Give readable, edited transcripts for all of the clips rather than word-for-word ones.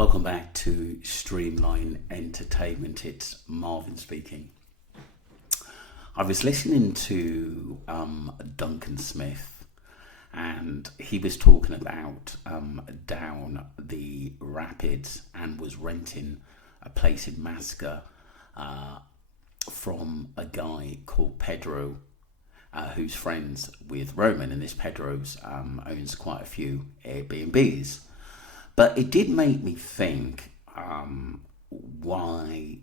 Welcome back to Streamline Entertainment. It's Marvin speaking. I was listening to Duncan Smith, and he was talking about down the rapids and was renting a place in Masca from a guy called Pedro, who's friends with Roman, and this Pedro's owns quite a few Airbnbs. But it did make me think why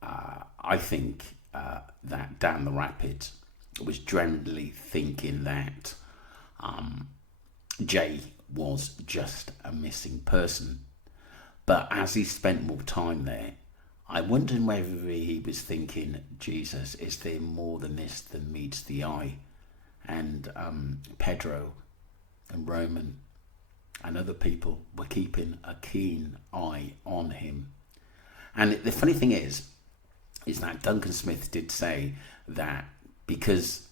I think that down the rapids was generally thinking that Jay was just a missing person. But as he spent more time there, I wondered whether he was thinking, Jesus, is there more than this than meets the eye? And Pedro and Roman and other people were keeping a keen eye on him. And the funny thing is that Duncan Smith did say that because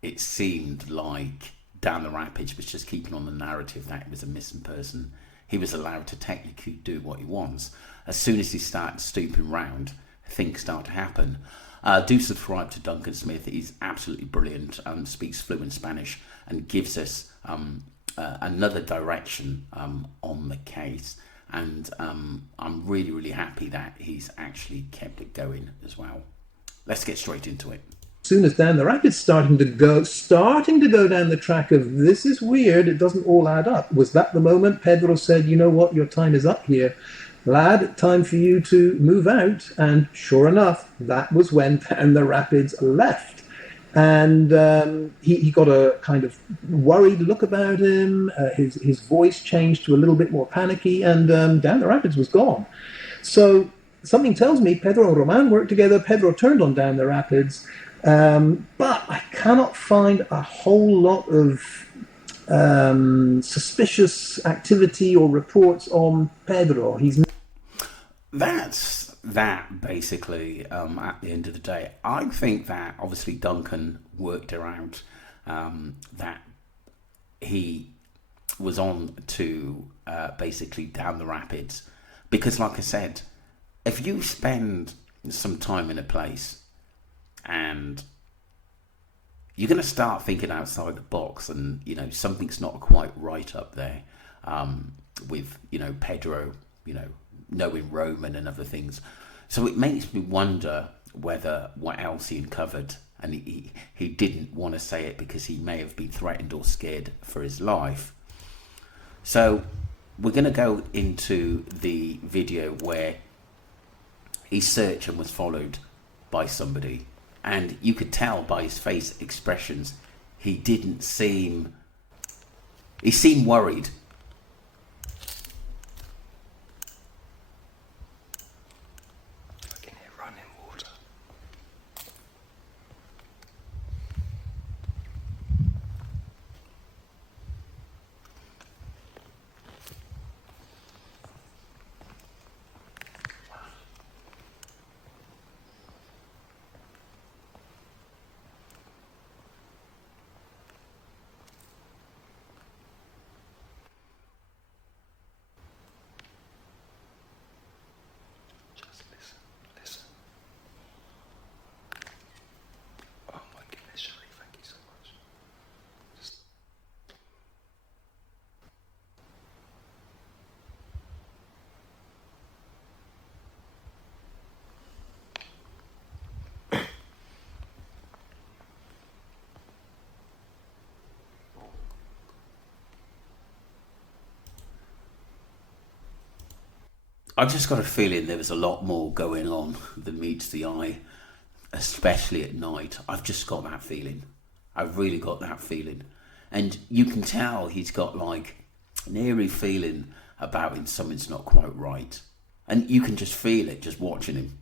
it seemed like Down the Rapids was just keeping on the narrative that it was a missing person, he was allowed to technically do what he wants. As soon as he started stooping round, things start to happen. Do subscribe to Duncan Smith. He's absolutely brilliant, speaks fluent Spanish and gives us another direction on the case, and I'm really happy that he's actually kept it going as well. Let's get straight into it. As soon as Down the Rapids starting to go down the track of this is weird, it doesn't all add up, was that the moment Pedro said, you know what, your time is up here, lad, time for you to move out? And sure enough, that was when Down the Rapids left. And he got a kind of worried look about him. His voice changed to a little bit more panicky, and Down the Rapids was gone. So something tells me Pedro and Roman worked together. Pedro turned on Down the Rapids, but I cannot find a whole lot of suspicious activity or reports on Pedro. That's that basically. At the end of the day, I think that obviously Duncan worked around that he was on to basically Down the Rapids, because like I said, if you spend some time in a place and you're going to start thinking outside the box, and something's not quite right up there with Pedro, knowing Roman and other things. So it makes me wonder whether what else he uncovered, and he didn't want to say it because he may have been threatened or scared for his life. So we're going to go into the video where he searched and was followed by somebody, and you could tell by his face expressions he seemed worried. I've just got a feeling there was a lot more going on than meets the eye, especially at night. I've just got that feeling. I've really got that feeling. And you can tell he's got like an eerie feeling about him, something's not quite right. And you can just feel it just watching him.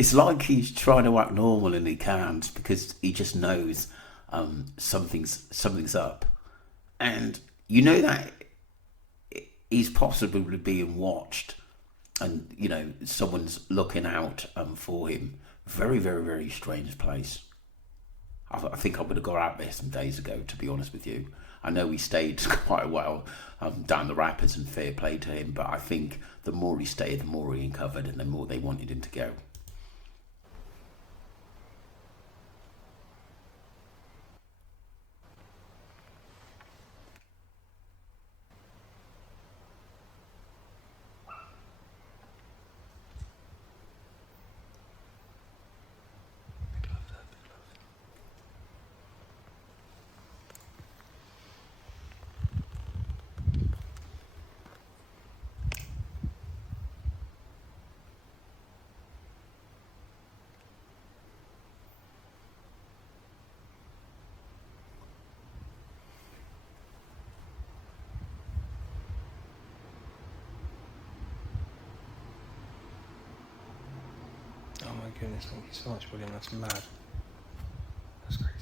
It's like he's trying to act normal and he can't because he just knows something's up, and you know that he's possibly being watched, and someone's looking out for him. Very, very, very strange place. I think I would have got out there some days ago, to be honest with you. I know he stayed quite a while down the rapids, and fair play to him, but I think the more he stayed, the more he uncovered, and the more they wanted him to go. Oh my goodness, thank you so much, William. That's mad. That's crazy.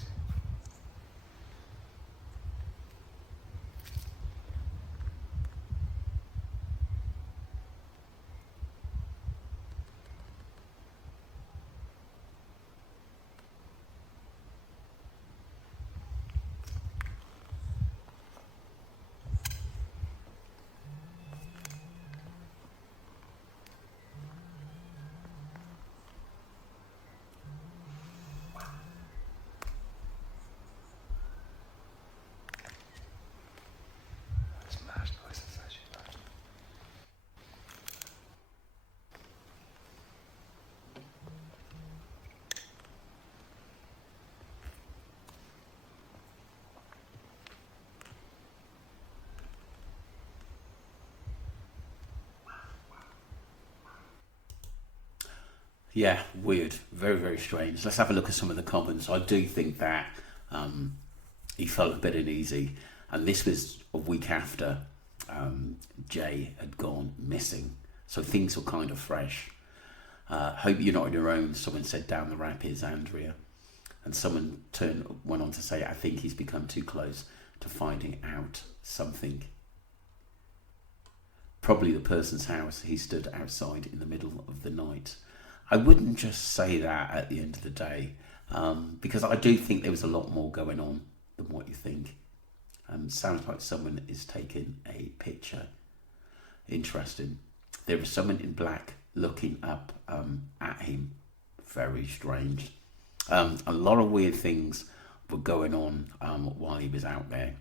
That's mad, guys. That's actually mad. Yeah, weird. Very, very strange. Let's have a look at some of the comments. I do think that he felt a bit uneasy, and this was a week after Jay had gone missing, so things were kind of fresh. Hope you're not on your own, someone said down the rapids, Andrea. And someone went on to say, I think he's become too close to finding out something. Probably the person's house. He stood outside in the middle of the night. I wouldn't just say that at the end of the day, because I do think there was a lot more going on than what you think. Sounds like someone is taking a picture. Interesting. There was someone in black looking up at him. Very strange. A lot of weird things were going on while he was out there.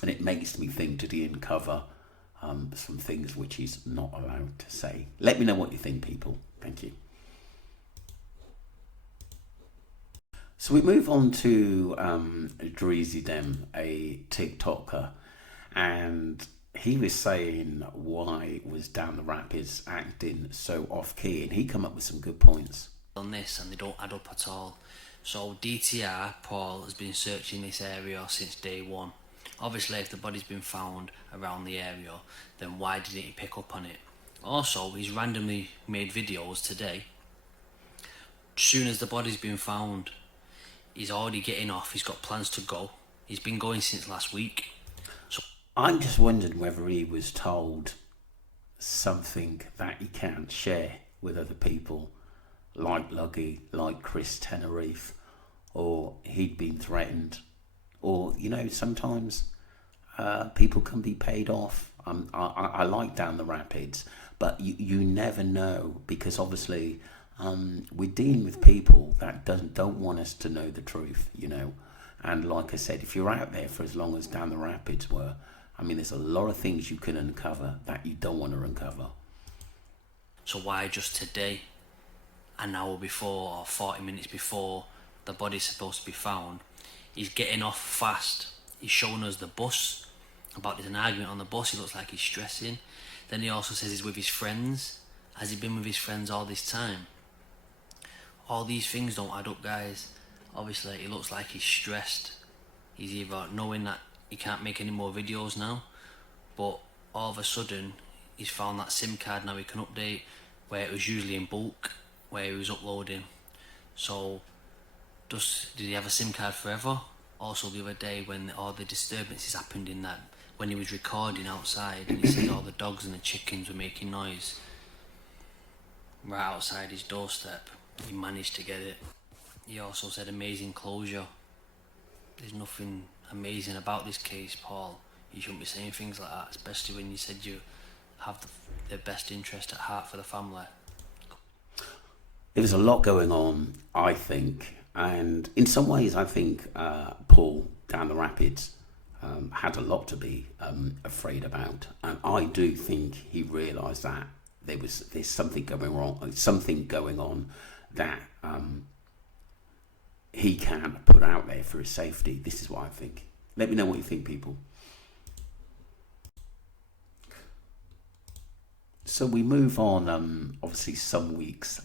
And it makes me think, did he uncover some things which he's not allowed to say? Let me know what you think, people. Thank you. So we move on to Dreezy Dem, a TikToker, and he was saying why was Down the Rapids acting so off key, and he come up with some good points. On this, and they don't add up at all. So DTR Paul has been searching this area since day one. Obviously, if the body's been found around the area, then why didn't he pick up on it? Also, he's randomly made videos today. Soon as the body's been found, he's already getting off. He's got plans to go. He's been going since last week. So I'm just wondering whether he was told something that he can't share with other people, like Luggy, like Chris Tenerife, or he'd been threatened, or sometimes people can be paid off. I like Down the Rapids, but you never know, because obviously we're dealing with people that don't want us to know the truth, and like I said, if you're out there for as long as Down the Rapids were, there's a lot of things you can uncover that you don't want to uncover. So why just today, an hour before or 40 minutes before the body's supposed to be found, he's getting off fast? He's showing us the bus. About there's an argument on the bus. He looks like he's stressing. Then he also says he's with his friends. Has he been with his friends all this time? All these things don't add up, guys. Obviously, he looks like he's stressed. He's either knowing that he can't make any more videos now, but all of a sudden, he's found that SIM card now he can update, where it was usually in bulk. where he was uploading. So, did he have a SIM card forever? Also, the other day when all the disturbances happened in that, when he was recording outside and he said all the dogs and the chickens were making noise right outside his doorstep, he managed to get it. He also said amazing closure. There's nothing amazing about this case, Paul. You shouldn't be saying things like that, especially when you said you have the best interest at heart for the family. There was a lot going on, I think, and in some ways I think Paul down the Rapids had a lot to be afraid about, and I do think he realised that there's something going on that he can't put out there for his safety. This is what I think. Let me know what you think, people. So we move on, obviously some weeks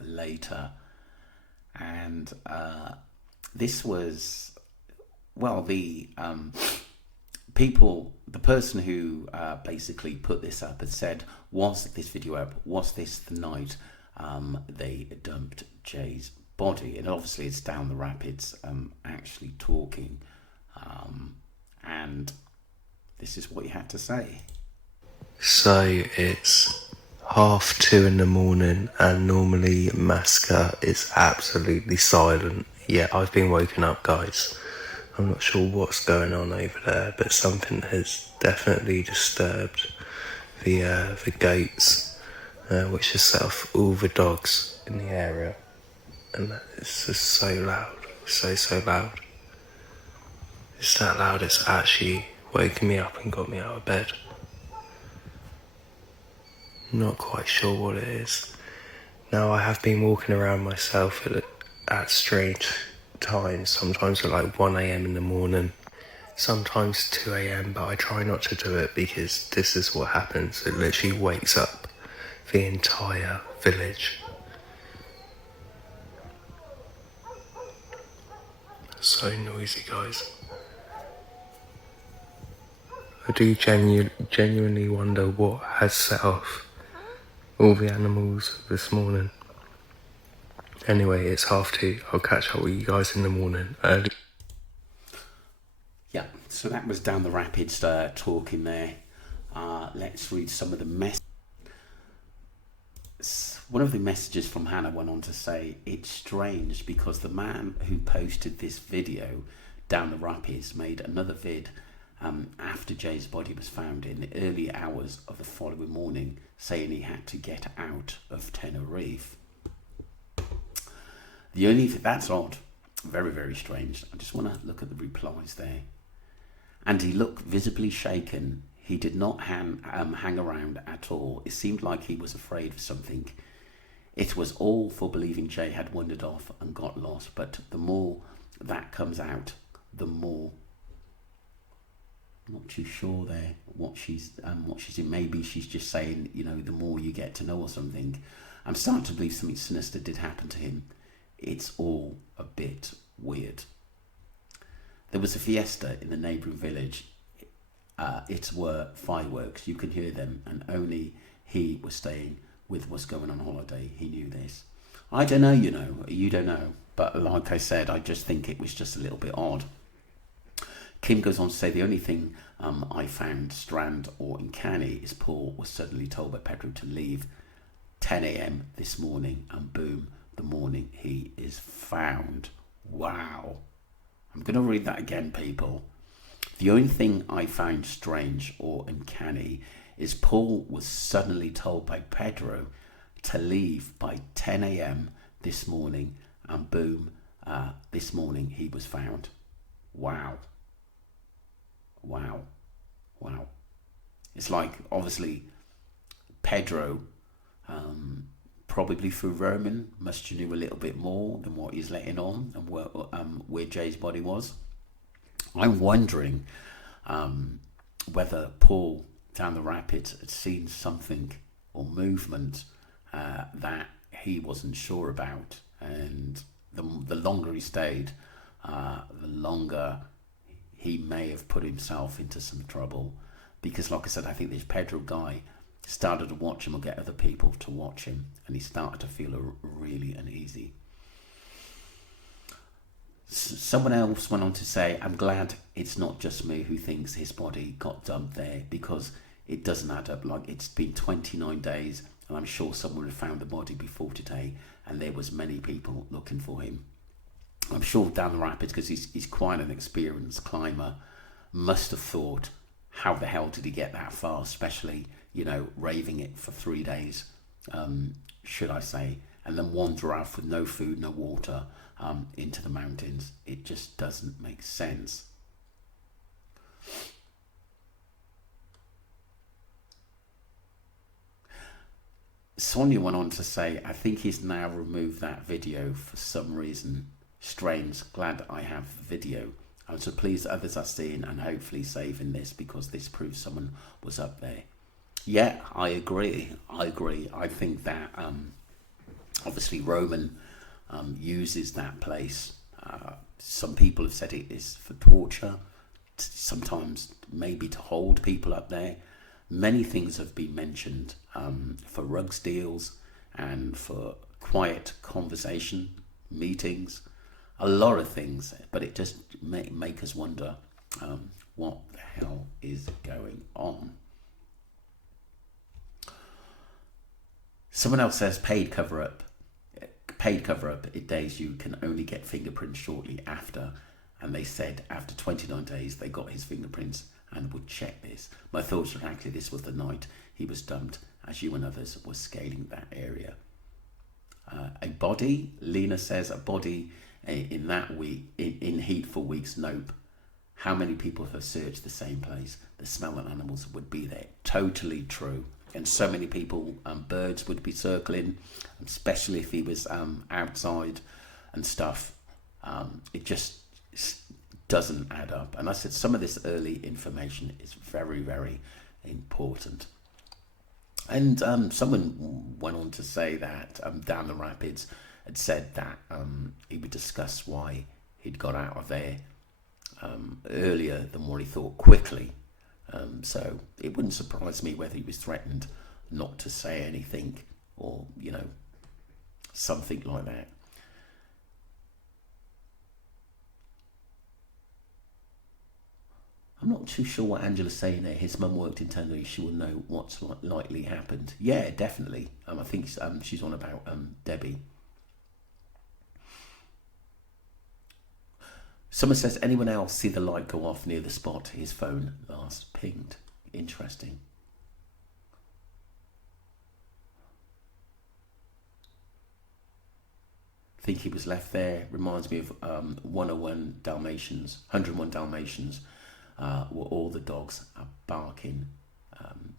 later, and this was, well, the person who basically put this up had said, was this video up, was this the night they dumped Jay's body? And obviously it's down the Rapids actually talking, and this is what he had to say. So it's 2:30 in the morning, and normally masca is absolutely silent. Yeah, I've been woken up, guys. I'm not sure what's going on over there, but something has definitely disturbed the gates, which has set off all the dogs in the area, and it's just so loud, so loud. It's that loud, it's actually waking me up and got me out of bed. Not quite sure what it is. Now, I have been walking around myself at strange times, sometimes at like 1 a.m. in the morning, sometimes 2 a.m, but I try not to do it because this is what happens. It literally wakes up the entire village. So noisy, guys. I do genuinely wonder what has set off all the animals this morning. Anyway, it's 2:30. I'll catch up with you guys in the morning early. Yeah, so that was down the Rapids talking there. Let's read some of the messages. One of the messages from Hannah went on to say, it's strange because the man who posted this video down the Rapids made another vid after Jay's body was found in the early hours of the following morning, saying he had to get out of Tenerife. That's odd. Very, very strange. I just want to look at the replies there. And he looked visibly shaken. He did not hang around at all. It seemed like he was afraid of something. It was all for believing Jay had wandered off and got lost. But the more that comes out, the more... I'm not too sure there what she's in. Maybe she's just saying, the more you get to know or something. I'm starting to believe something sinister did happen to him. It's all a bit weird. There was a fiesta in the neighbouring village. It were fireworks. You can hear them, and only he was staying with what's going on holiday. He knew this. I don't know, you don't know. But like I said, I just think it was just a little bit odd. Kim goes on to say, the only thing I found Strand or uncanny is Paul was suddenly told by Pedro to leave 10 a.m. this morning, and boom, the morning he is found. Wow. I'm going to read that again, people. The only thing I found strange or uncanny is Paul was suddenly told by Pedro to leave by 10 a.m. this morning, and boom, this morning he was found. Wow. It's like, obviously, Pedro, probably through Roman, must have knew a little bit more than what he's letting on, and where Jay's body was. I'm wondering whether Paul down the Rapids had seen something or movement that he wasn't sure about, and the longer he stayed, the longer he may have put himself into some trouble. Because like I said, I think this Pedro guy started to watch him or get other people to watch him, and he started to feel really uneasy. Someone else went on to say, I'm glad it's not just me who thinks his body got dumped there, because it doesn't add up. Like, it's been 29 days, and I'm sure someone had found the body before today, and there was many people looking for him. I'm sure down the rapids, because he's quite an experienced climber, must have thought, how the hell did he get that far, especially, you know, raving it for 3 days, should I say, and then wander off with no food, no water, into the mountains. It just doesn't make sense. Sonia went on to say, I think he's now removed that video for some reason. Strange, glad I have the video. I'm so pleased others are seeing and hopefully saving this, because this proves someone was up there. Yeah, I agree. I think that obviously Roman uses that place. Some people have said it is for torture, sometimes maybe to hold people up there. Many things have been mentioned, for rugs deals and for quiet conversation, meetings, a lot of things, but it just make us wonder what the hell is going on. Someone else says paid cover-up, days you can only get fingerprints shortly after, and they said after 29 days they got his fingerprints and would check this. My thoughts are actually this was the night he was dumped, as you and others were scaling that area. A body, Lena says, a body in that week, in heat for weeks, nope. How many people have searched the same place? The smell of animals would be there. Totally true. And so many people, birds would be circling, especially if he was outside and stuff. It just doesn't add up. And I said some of this early information is very, very important. And someone went on to say that Down the Rapids had said that he would discuss why he'd got out of there earlier than what he thought, quickly. So it wouldn't surprise me whether he was threatened not to say anything, or, you know, something like that. I'm not too sure what Angela's saying there. His mum worked internally. She will know what's likely happened. Yeah, definitely. I think she's on about Debbie. Someone says, anyone else see the light go off near the spot his phone last pinged? Interesting. Think he was left there. Reminds me of 101 Dalmatians, where all the dogs are barking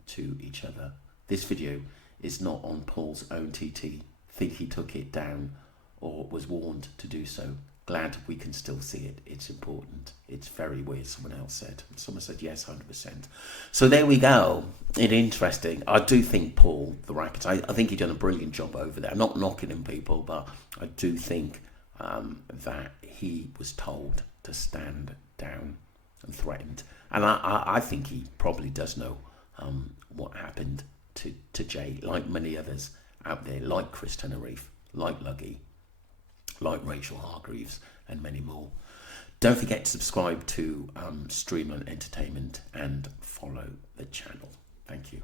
to each other. This video is not on Paul's own TT. Think he took it down or was warned to do so. Glad we can still see it. It's important. It's very weird, someone else said. Someone said yes, 100%. So there we go. It's interesting. I do think Paul, the Rapids, I think he's done a brilliant job over there. I'm not knocking him, people, but I do think that he was told to stand down and threatened. And I think he probably does know what happened to Jay, like many others out there, like Chris Tenerife, like Luggy, like Rachel Hargreaves, and many more. Don't forget to subscribe to Streamline Entertainment and follow the channel. Thank you.